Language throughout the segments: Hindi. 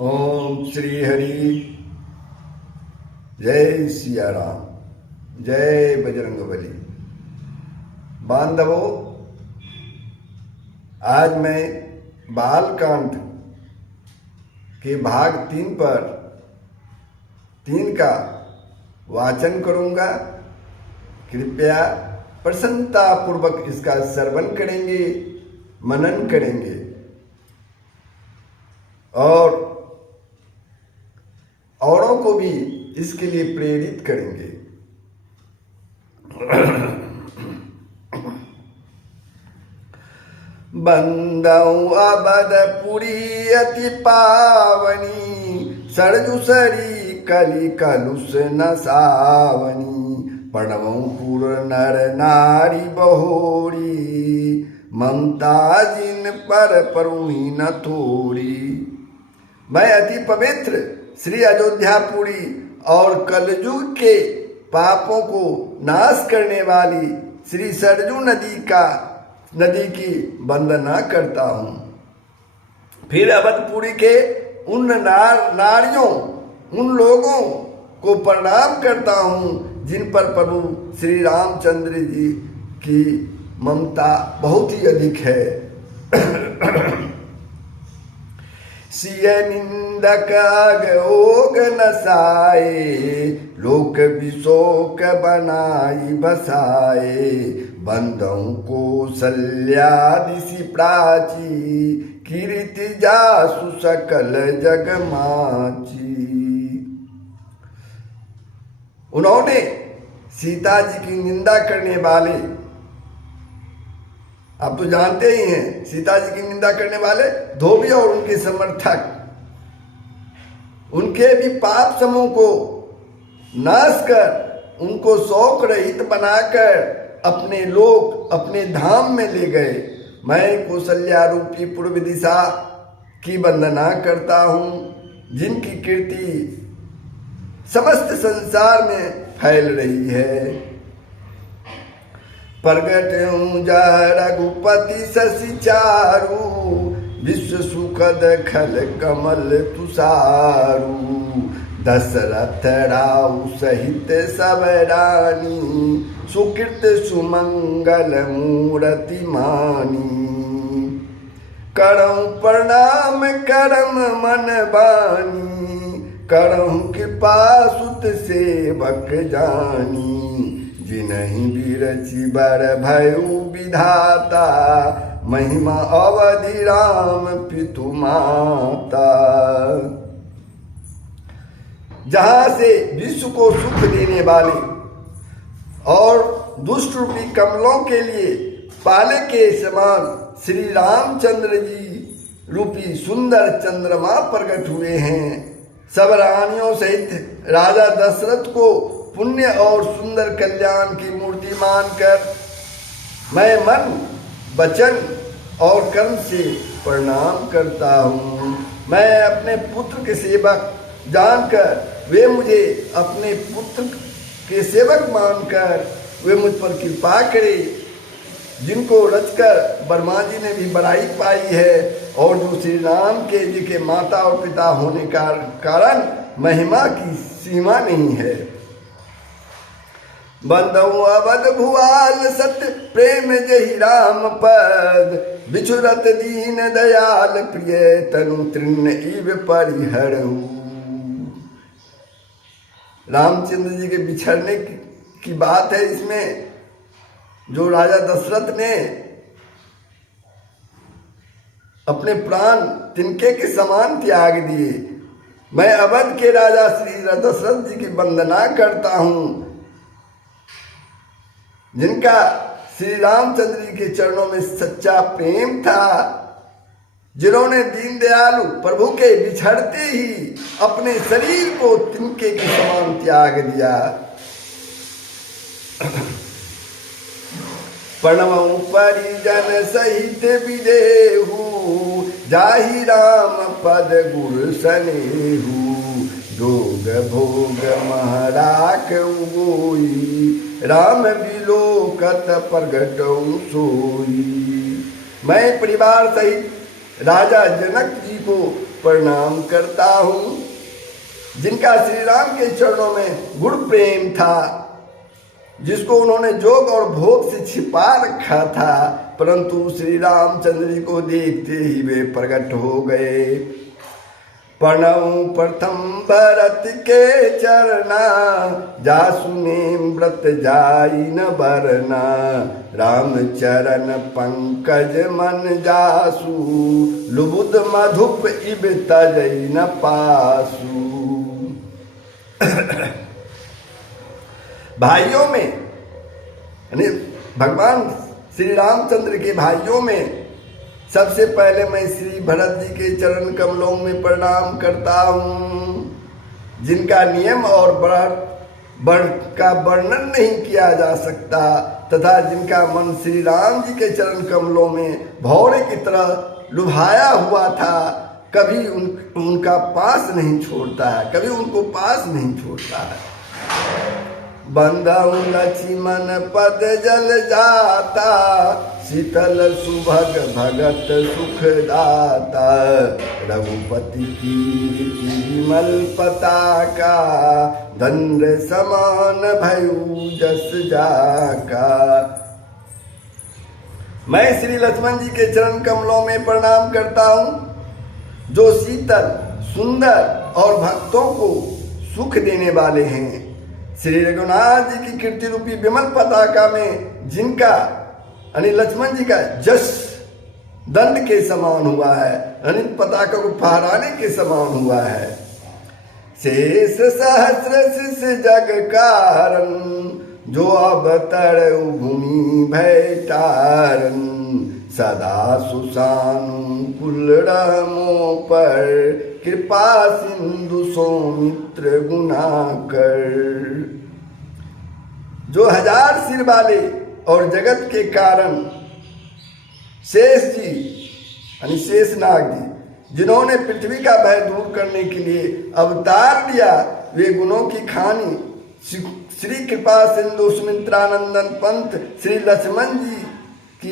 ओम श्री हरि। जय सिया राम, जय बजरंगबली। बांधवों, आज मैं बालकांड के भाग 3 पर 3 का वाचन करूंगा। कृपया प्रसन्नता पूर्वक इसका श्रवण करेंगे, मनन करेंगे और औरों को भी इसके लिए प्रेरित करेंगे। बंदऊ अबधपुरी अति पावनी, सरजुसरी कली कलुष न सावनी। प्रणवं पुर नर नारी बहोरी, ममता जिन पर परुही न थोड़ी। मैं अति पवित्र श्री अयोध्यापुरी और कलयुग के पापों को नाश करने वाली श्री सरजू नदी की वंदना करता हूँ। फिर अवधपुरी के उन नारियों, उन लोगों को प्रणाम करता हूँ जिन पर प्रभु श्री रामचंद्र जी की ममता बहुत ही अधिक है। सिय निंदक अगोग नसाए, लोक विशोक बनाई बसाए। बंदों को सल्यादिशि प्राची, कीर्ति जासु सकल जग माची। उन्होंने सीता जी की निंदा करने वाले, आप तो जानते ही हैं, सीता जी की निंदा करने वाले धोबी और उनके समर्थक, उनके भी पाप समूह को नाश कर उनको शोक रहित बनाकर अपने लोक, अपने धाम में ले गए। मैं कौशल्या रूपी पूर्व दिशा की वंदना करता हूँ जिनकी कीर्ति समस्त संसार में फैल रही है। प्रगट हूँ जा रघुपति शशि चारु, विश्व सुखद खल कमल तुषारु। दशरथ राउ सहित सब रानी, सुकृत सुमंगल मूर्ति मानी। करऊँ प्रणाम करम मन बानी, करऊँ कृपा सुत सेवक जानी। जिनहि बिरचि बर भयउ विधाता, महिमा अवधि राम पितु माता। जहां से विश्व को सुख देने वाले और दुष्ट रूपी कमलों के लिए पाले के समान श्री रामचंद्र जी रूपी सुंदर चंद्रमा प्रकट हुए हैं। सब रानियों सहित राजा दशरथ को पुण्य और सुंदर कल्याण की मूर्ति मानकर मैं मन, वचन और कर्म से प्रणाम करता हूँ। मैं अपने पुत्र के सेवक जानकर वे मुझे अपने पुत्र के सेवक मानकर वे मुझ पर कृपा करे, जिनको रचकर ब्रह्मा जी ने भी बड़ाई पाई है और जो श्री राम के जी के माता और पिता होने का कारण महिमा की सीमा नहीं है। बंदऊ अवध भुआल सत्य प्रेम जहि राम पद, बिछुरत दीन दयाल प्रिय तनु तृण इव परिहरऊ। रामचंद्र जी के बिछड़ने की बात है इसमें, जो राजा दशरथ ने अपने प्राण तिनके के समान त्याग दिए। मैं अवध के राजा श्री दशरथ जी की वंदना करता हूँ जिनका श्री रामचंद्र जी के चरणों में सच्चा प्रेम था, जिन्होंने दीन दयालु प्रभु के बिछड़ते ही अपने शरीर को तिनके के समान त्याग दिया। प्रणवं परिजन सहित विदेहु, जाहि राम पद गुर सनेहु। जोग भोग महराक उगोई, राम बिलोकत प्रगटऊ सोई। मैं परिवार सहित राजा जनक जी को प्रणाम करता हूँ, जिनका श्री राम के चरणों में गुण प्रेम था, जिसको उन्होंने जोग और भोग से छिपा रखा था, परंतु श्री रामचंद्र जी को देखते ही वे प्रकट हो गए। प्रणव प्रथम भरत के चरना, जासुने व्रत जाई न बरना, राम चरण पंकज मन जासु, लुबुद मधुप इब तजई न पासु। भाइयों में यानी भगवान श्री रामचंद्र के भाइयों में सबसे पहले मैं श्री भरत जी के चरण कमलों में प्रणाम करता हूँ, जिनका नियम और बड़ का वर्णन नहीं किया जा सकता, तथा जिनका मन श्री राम जी के चरण कमलों में भौरे की तरह लुभाया हुआ था, कभी उनका पास नहीं छोड़ता है, कभी उनको पास नहीं छोड़ता है। बंधु लक्ष्मण पद जल जाता, शीतल सुभग भगत सुख दाता, रघुपति कीर्ति विमल पताका, दंड समान भयु जस जाका। मैं श्री लक्ष्मण जी के चरण कमलों में प्रणाम करता हूँ, जो शीतल सुंदर और भक्तों को सुख देने वाले हैं। श्री रघुनाथ जी की कीर्ति रूपी विमल पताका में जिनका यानी लक्ष्मण जी का जस दंड के समान हुआ है, यानी पताका को फहराने के समान हुआ है। शेष सहस्र शिष जग कारण, जो अवतर भूमि भय तारन, सदा सुसानुकूल रहमो पर, कृपा सिंधु सौमित्र गुणाकर। जो 1000 सिर वाले और जगत के कारण शेष जी यानी शेषनाग जी, जिन्होंने पृथ्वी का भय दूर करने के लिए अवतार लिया, वे गुणों की खानी श्री कृपा सिंधु सुमित्रानंदन पंत श्री लक्ष्मण जी कि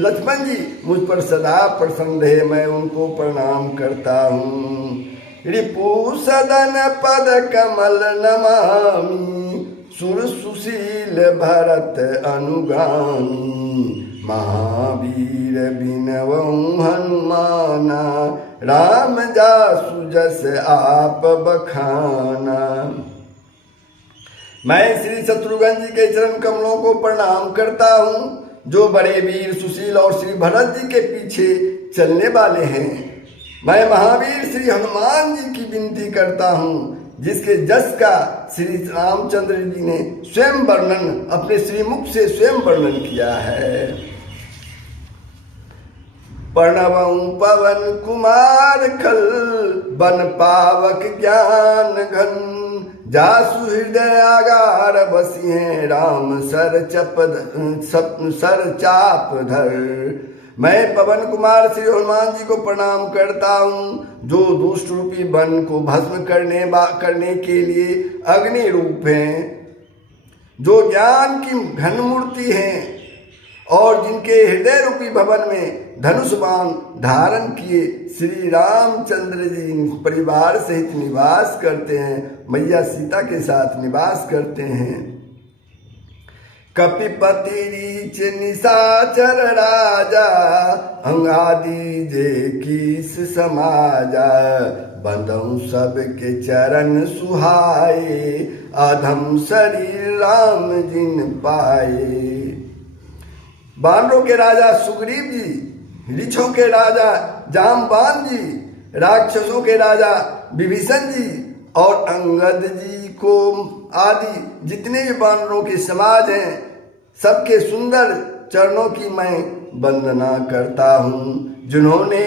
लक्ष्मण जी मुझ पर सदा प्रसन्न रहे, मैं उनको प्रणाम करता हूँ। रिपु सदन पद कमल नमामि, सुर सुशील भरत अनुगामी, महावीर बिनवऊँ हनुमाना, राम जासु जस आप बखाना। मैं श्री शत्रुघ्न जी के चरण कमलों को प्रणाम करता हूँ, जो बड़े वीर सुशील और श्री भरत जी के पीछे चलने वाले हैं। मैं महावीर श्री हनुमान जी की विनती करता हूँ, जिसके जस का श्री रामचंद्र जी ने स्वयं वर्णन अपने श्रीमुख से स्वयं वर्णन किया है। प्रणवं पवन कुमार खल, बन पावक ज्ञान घन, जासु हृदय आगार बसिए, राम सर चाप धर। मैं पवन कुमार श्री हनुमान जी को प्रणाम करता हूँ, जो दुष्ट रूपी वन को भस्म करने के लिए अग्नि रूप हैं, जो ज्ञान की घन मूर्ति हैं, और जिनके हृदय रूपी भवन में धनुष बाण धारण किए श्री रामचंद्र जी परिवार सहित निवास करते हैं, मैया सीता के साथ निवास करते हैं। कपिपति रीच निशाचर राजा, अंगादि जे कीस समाजा, बंदौ सबके चरण सुहाए, अधम शरीर राम जिन पाए। बानरों के राजा सुग्रीव जी, ऋक्षों के राजा जामवान जी, राक्षसों के राजा विभीषण जी और अंगद जी को आदि जितने भी बानरों के समाज हैं, सबके सुंदर चरणों की मैं वंदना करता हूँ, जिन्होंने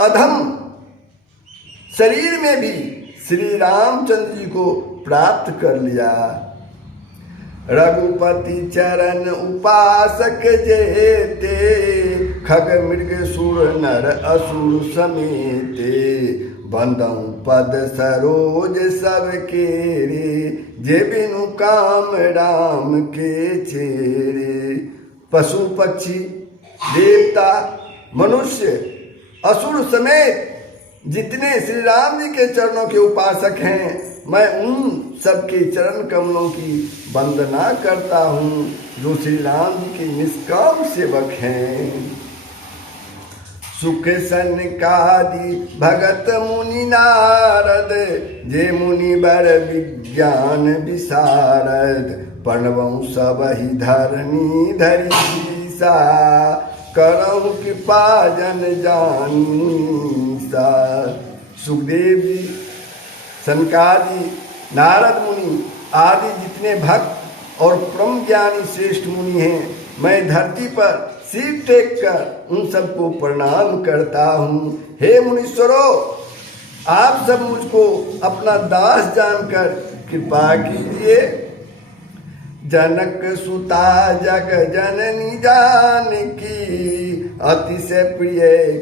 अधम शरीर में भी श्री रामचंद्र जी को प्राप्त कर लिया। रघुपति चरण उपासक जेते, खग मृग सुर नर असुर समेते, बंदौ पद सरोज सब केरे, जे बिनु काम राम के चेरे। पशु पक्षी देवता मनुष्य असुर समेत जितने श्री राम जी के चरणों के उपासक हैं, मैं उन सबके चरण कमलों की वंदना करता हूँ जो श्री राम जी के निष्काम सेवक हैं। सुख सनकादि भगत मुनि नारद, जे मुनि बर विज्ञान विशारद, प्रणवं सबहि धरणी धरी सा, करहु कृपा जन जानी सा। सुखदेव जी, सनकादि, नारद मुनि आदि जितने भक्त और परम ज्ञानी श्रेष्ठ मुनि हैं, मैं धरती पर सिर टेक कर उन सबको प्रणाम करता हूँ। हे मुनीश्वरों, आप सब मुझको अपना दास जानकर कृपा कीजिए। जनक सुता जग जननी जानकी, अतिशय प्रिय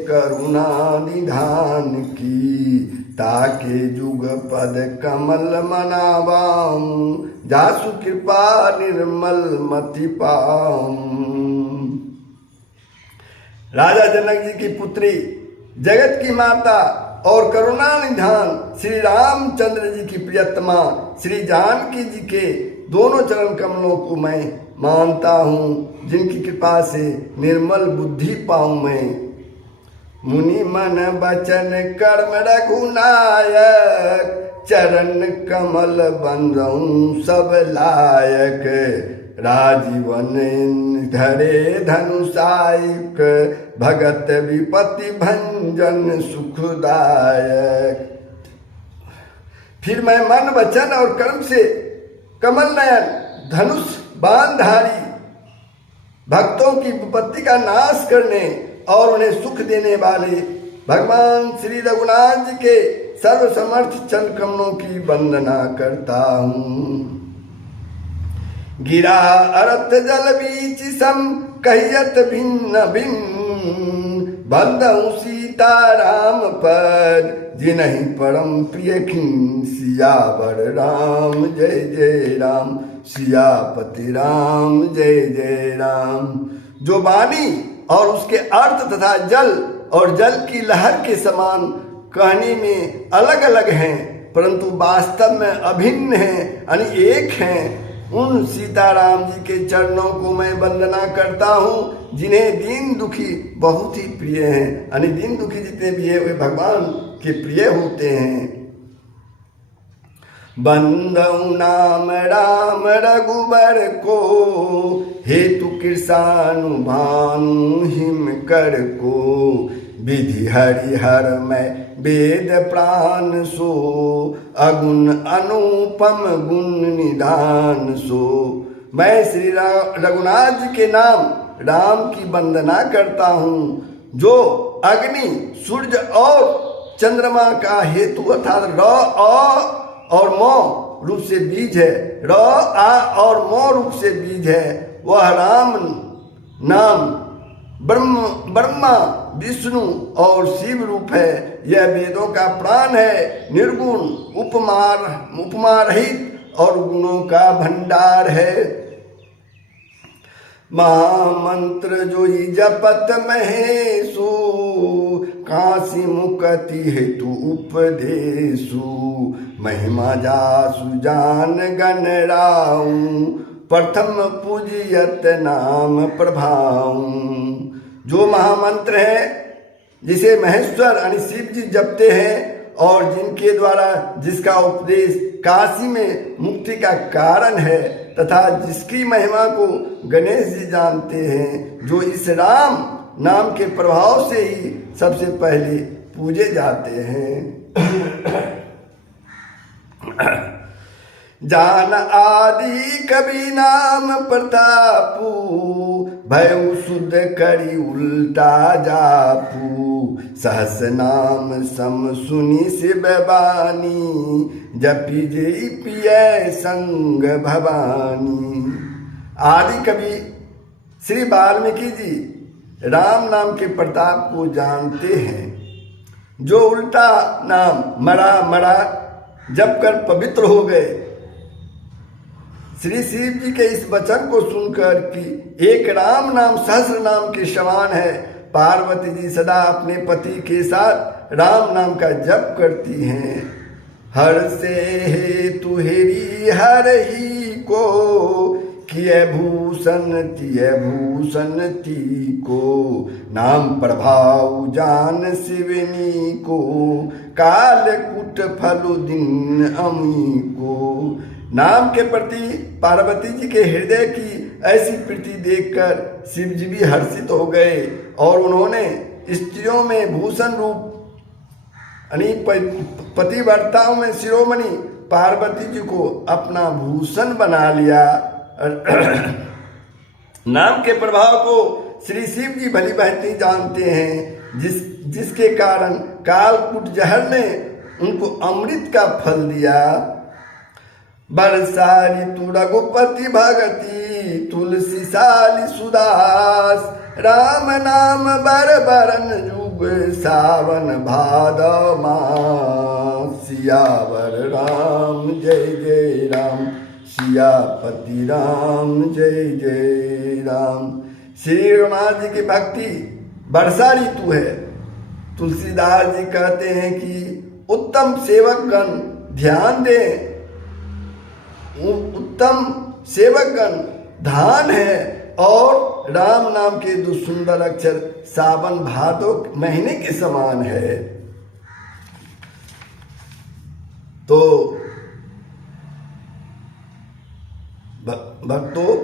करुणा निधान की, ताके जुग पद कमल मनावाऊं, जासु कृपा निर्मल मति पाऊं। राजा जनक जी की पुत्री, जगत की माता और करुणा निधान श्री रामचंद्र जी की प्रियतमा श्री जानकी जी के दोनों चरण कमलों को मैं मानता हूँ, जिनकी कृपा से निर्मल बुद्धि पाऊं मैं। मुनि मन बचन कर्म रघुनायक, चरण कमल बंदऊं सब लायक, राजीवन धरे धनुषायक, भगत विपति भंजन सुखदायक। फिर मैं मन वचन और कर्म से कमल नयन धनुष बाणधारी, भक्तों की विपत्ति का नाश करने और उन्हें सुख देने वाले भगवान श्री रघुनाथ जी के सर्वसमर्थ चरण कमलों की वंदना करता हूँ। गिरा अरत जल बीच सम, कहियत भिन्न भिन्न, बंदहु सीता राम पद, जिनहि परम प्रिय खिन, सियावर राम जय जय राम, सियापति राम जय जय राम। जो वाणी और उसके अर्थ तथा जल और जल की लहर के समान कहने में अलग अलग हैं, परंतु वास्तव में अभिन्न हैं, यानी एक हैं, उन सीताराम जी के चरणों को मैं वंदना करता हूँ, जिन्हें दीन दुखी बहुत ही प्रिय हैं। यानी दीन दुखी जितने भी हैं वे भगवान के प्रिय होते हैं। बंदऊ नाम राम रघुबर को, हेतु कृषानु भानु हिम कर को, विधि हरिहर में वेद प्राण सो, अगुण अनुपम गुण निधान सो। मैं श्री रघुनाथ जी के नाम राम की वंदना करता हूँ, जो अग्नि, सूर्य और चंद्रमा का हेतु अर्थात र अ और मो रूप से बीज है, र आ और मो रूप से बीज है। वह राम नाम ब्रह्मा विष्णु और शिव रूप है। यह वेदों का प्राण है, निर्गुण, उपमा रहित और गुणों का भंडार है। महामंत्र जोई जपत महेशु, काशी मुक्ति हेतु उपदेशु, महिमा जासु जान गण राऊं, प्रथम पूजियत नाम प्रभाऊं। जो महामंत्र है जिसे महेश्वर यानी शिव जी जपते हैं और जिनके द्वारा जिसका उपदेश काशी में मुक्ति का कारण है, तथा जिसकी महिमा को गणेश जी जानते हैं, जो इस राम नाम के प्रभाव से ही सबसे पहले पूजे जाते हैं। जान आदि कवि नाम प्रतापू, भयउ शुद्ध करी उल्टा जापू, सहस नाम सम सुनी शिव बानी, जपि जई पिय संग भवानी। आदि कवि श्री वाल्मीकि जी राम नाम के प्रताप को जानते हैं। जो उल्टा नाम मरा जप कर पवित्र हो गए। श्री शिव जी के इस वचन को सुनकर कि एक राम नाम सहस्र नाम के समान है, पार्वती जी सदा अपने पति के साथ राम नाम का जप करती हैं। हर से हेतु हेरी हर ही को, किए भूषण ती को, नाम प्रभाव जान शिवनी को, काल कुट फलु दिन अमी को। नाम के प्रति पार्वती जी के हृदय की ऐसी प्रीति देखकर शिव जी भी हर्षित हो गए और उन्होंने स्त्रियों में भूषण रूप पतिव्रताओं में शिरोमणि पार्वती जी को अपना भूषण बना लिया। नाम के प्रभाव को श्री शिव जी भली भांति जानते हैं, जिसके कारण कालकूट जहर ने उनको अमृत का फल दिया। बरसा ऋतु रघुपति भगति, तुलसी साली सुदास, राम नाम बर बरन जुग, सावन भादव मास। सियावर राम जय जय राम, सियापति राम जय जय राम। श्री रघुनाथ जी की भक्ति वर्षा ऋतु है। तुलसीदास जी कहते हैं कि उत्तम सेवकगण ध्यान दें, उत्तम सेवकगण धान है और राम नाम के दो सुंदर अक्षर सावन भादो महीने के समान है। तो भक्तों,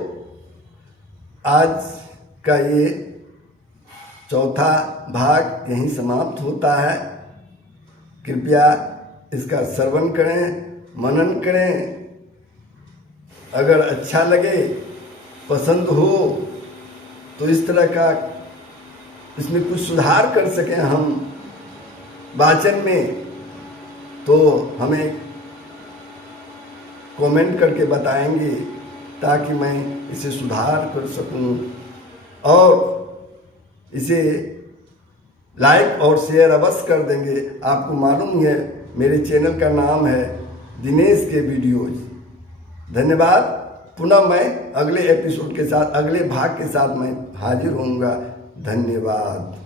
आज का ये चौथा भाग यहीं समाप्त होता है। कृपया इसका श्रवण करें, मनन करें। अगर अच्छा लगे, पसंद हो तो इस तरह का इसमें कुछ सुधार कर सकें हम वाचन में, तो हमें कमेंट करके बताएंगे ताकि मैं इसे सुधार कर सकूं। और इसे लाइक और शेयर अवश्य कर देंगे। आपको मालूम ही है मेरे चैनल का नाम है दिनेश के वीडियोज। धन्यवाद। पुनः मैं अगले एपिसोड के साथ, अगले भाग के साथ मैं हाजिर होऊंगा। धन्यवाद।